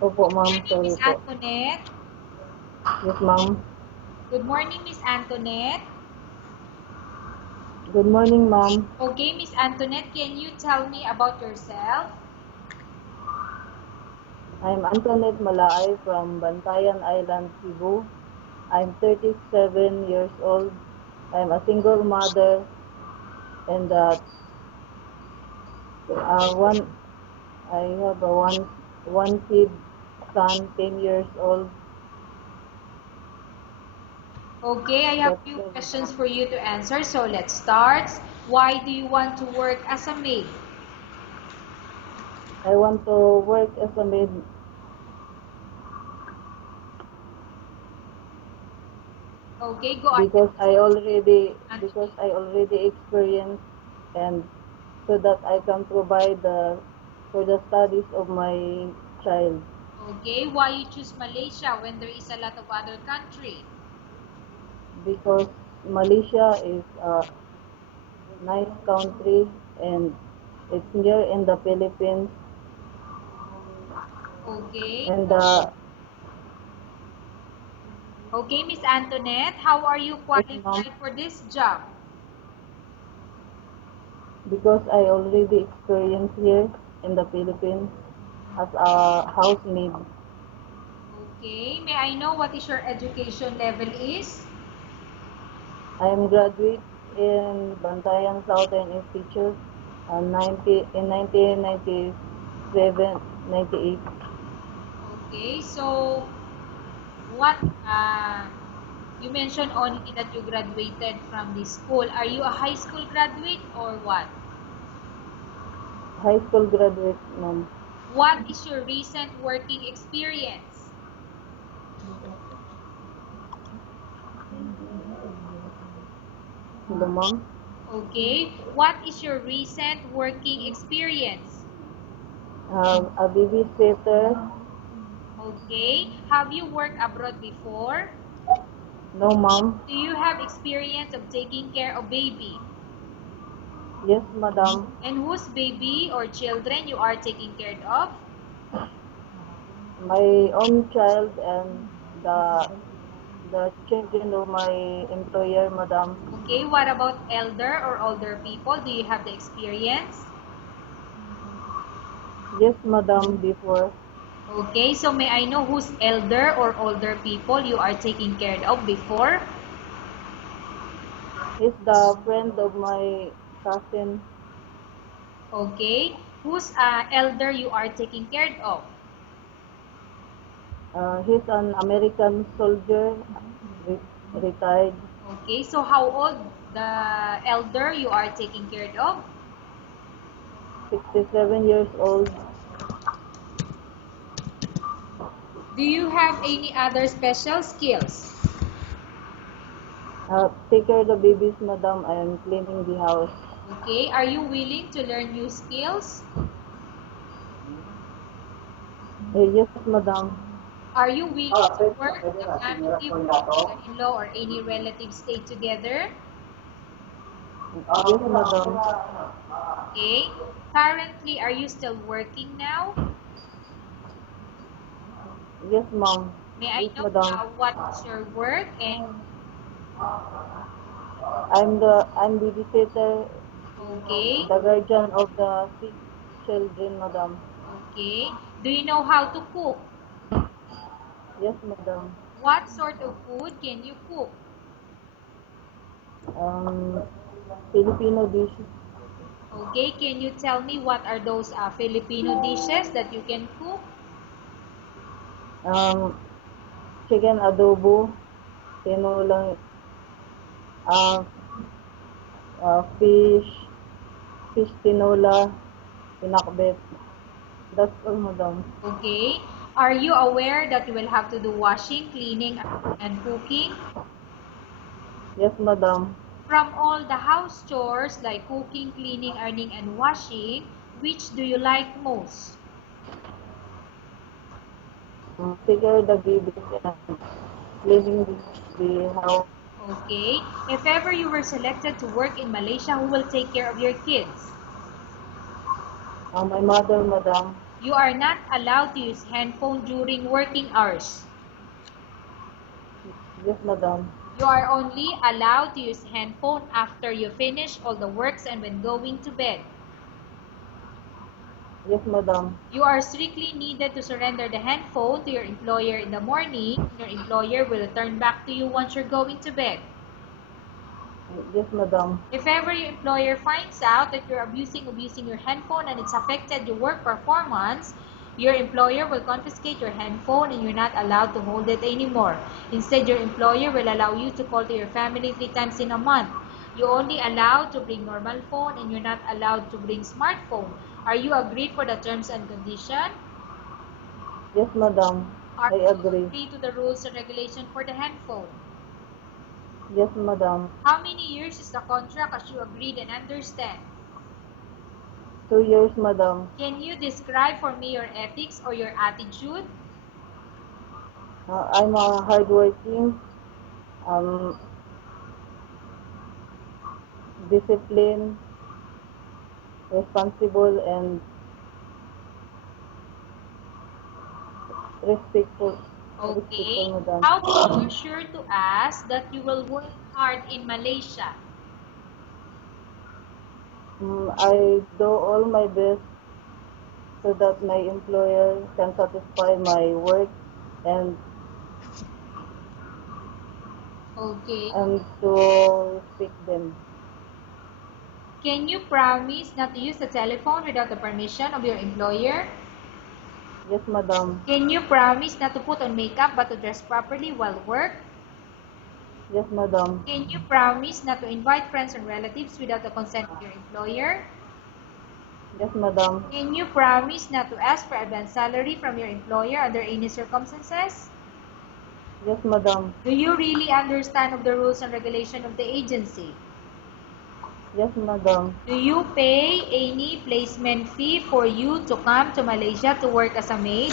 Opo, ma'am. Morning, Sorry Miss po. Antoinette. Yes, ma'am. Good morning, Miss Antoinette. Good morning, ma'am. Okay, Miss Antoinette, can you tell me about yourself? I'm Antoinette Malaay from Bantayan Island, Cebu. I'm 37 years old. I'm a single mother and one I have a one kid son, 10 years old. Okay, I have That's few all, questions ma'am. for you to answer. So let's start. Why do you want to work as a maid? I want to work as a maid Okay, go ahead, because Miss because Antoinette. I already experienced and so that I can provide for the studies of my child. Okay, why you choose Malaysia when there is a lot of other country? Because Malaysia is a nice country and it's near in the Philippines Okay. and Okay, Miss Antoinette, how are you yes, ma'am, qualified for this job? because I already experienced here in the Philippines as a housemaid. Okay, may I know what is your education level is? I am graduate in Bantayan Southern Institute in 1997, 98. Okay, so what you mentioned only that you graduated from this school. Are you a high school graduate or what? High school graduate, ma'am. What is your recent working experience? Hello, ma'am. Okay, what is your recent working experience? A babysitter. Okay, have you worked abroad before? No, ma'am. Do you have experience of taking care of baby? Yes, madam. And whose baby or children you are taking care of? My own child and the children of my employer, madam. Okay, what about elder or older people? Do you have the experience? Yes, madam. Before Okay, so may I know whose elder or older people you are taking care of before? he's the friend of my cousin. Okay, whose elder you are taking care of? He's an American soldier, re- retired. Okay, so how old the elder you are taking care of? 67 years old. Do you have any other special skills? Take care of the babies, madam. I am cleaning the house. Okay, are you willing to learn new skills? Yes, madam. Are you willing to work in a family where mother-in-law or any relatives stay together? Yes, madam. Okay. Currently, are you still working now? Yes, ma'am. May I Yes, know madam. what is your work and I'm babysitter, okay, the guardian of the 6 children, madam. okay. Do you know how to cook? Yes, madam. What sort of food can you cook? Um, Filipino dishes. Okay, can you tell me what are those Filipino dishes that you can cook? Um, chicken adobo, tinolang, uh, fish, fish tinola, pinakbet. That's all, madam. Okay. Are you aware that you will have to do washing, cleaning, and cooking? Yes, madam. From all the house chores like cooking, cleaning, ironing, and washing, which do you like most? Take care of the babies and cleaning the house. Okay. If ever you were selected to work in Malaysia, who will take care of your kids? My mother, madam. You are not allowed to use handphone during working hours. Yes, madam. You are only allowed to use handphone after you finish all the works and when going to bed. Yes, madam. You are strictly needed to surrender the handphone to your employer in the morning, and your employer will return back to you once you're going to bed. Yes, madam. If ever your employer finds out that you're abusing your handphone and it's affected your work performance, your employer will confiscate your handphone and you're not allowed to hold it anymore. Instead, your employer will allow you to call to your family 3 times in a month. You're only allowed to bring normal phone and you're not allowed to bring smartphone. Are you agreed for the terms and condition? Yes, madam. Are I you agree. agreed to the rules and regulation for the handphone? Yes, madam. How many years is the contract as you agreed and understand? 2 years, madam. Can you describe for me your ethics or your attitude? I'm a hardworking, um, disciplined, responsible, and respectful. Okay. Respectful, madam. How can you assure to us that you will work hard in Malaysia? I do all my best so that my employer can satisfy my work and Okay. to respect them. Can you promise not to use the telephone without the permission of your employer? Yes, madam. Can you promise not to put on makeup but to dress properly while work? Yes, madam. Can you promise not to invite friends and relatives without the consent of your employer? Yes, madam. Can you promise not to ask for advance salary from your employer under any circumstances? Yes, madam. Do you really understand of the rules and regulation of the agency? Yes, madam. Do you pay any placement fee for you to come to Malaysia to work as a maid?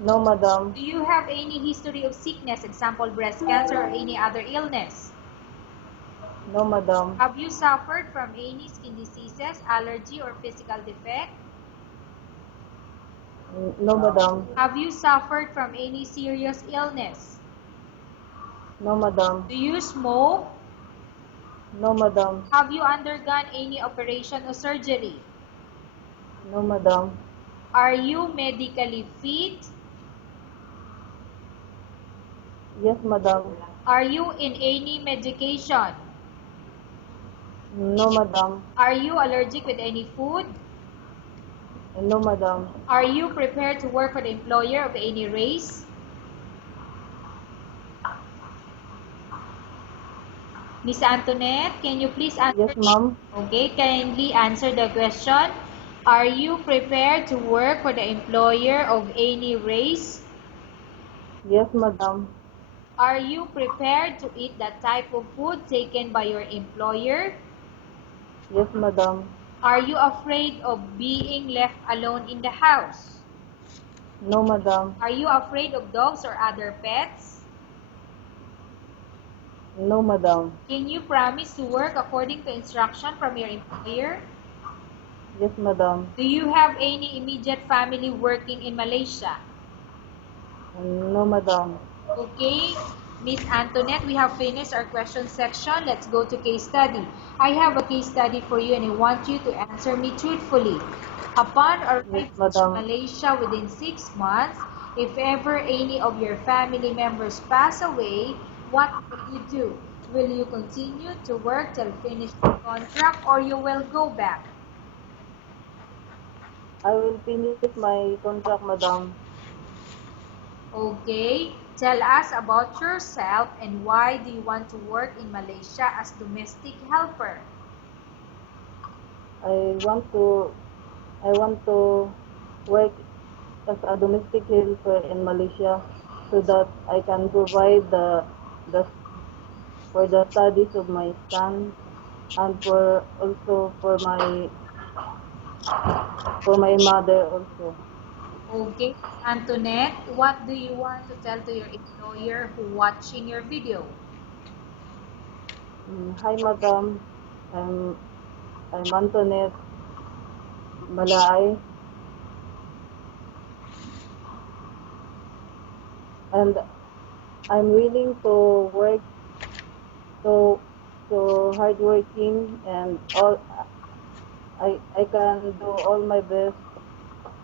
No, madam. Do you have any history of sickness, example breast cancer or any other illness? No, madam. Have you suffered from any skin diseases, allergy or physical defect? No, madam. Have you suffered from any serious illness? No, madam. Do you smoke? No, madam. Have you undergone any operation or surgery? No, madam. Are you medically fit? Yes, madam. Are you in any medication? No, madam. Are you allergic with any food? No, madam. Are you prepared to work for the employer of any race? Miss Antoinette, can you please answer? Yes, ma'am. Okay, kindly answer the question. Are you prepared to work for the employer of any race? Yes, madam. Are you prepared to eat that type of food taken by your employer? Yes, madam. Are you afraid of being left alone in the house? No, madam. Are you afraid of dogs or other pets? No, madam. Can you promise to work according to instruction from your employer? Yes, madam. Do you have any immediate family working in Malaysia? No, madam. Okay, Miss Antoinette, we have finished our question section. Let's go to case study. I have a case study for you and I want you to answer me truthfully. Upon Yes, arriving to madam. Malaysia within 6 months, if ever any of your family members pass away, what will you do? Will you continue to work till finish the contract or you will go back? I will finish my contract, madam. Okay, tell us about yourself and why do you want to work in Malaysia as domestic helper? I want to I want to work as a domestic helper in Malaysia so that I can provide the for the studies of my son and for also for my mother also. Okay, Antoinette, what do you want to tell to your employer who watching your video? Hi, madam. I'm I'm Antoinette Malaay. and I'm willing to work so hardworking and all. I can do all my best.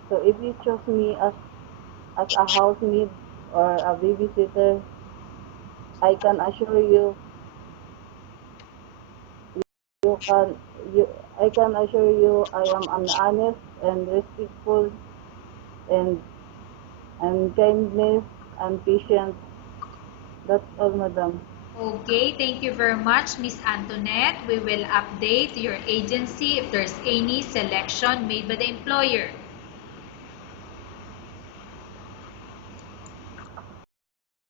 So if you choose me as a housemaid or a babysitter, I can assure you you can you I can assure you I am an honest and respectful and kindness and patient. That's all, madam. Okay, thank you very much, Miss Antoinette. We will update your agency if there's any selection made by the employer.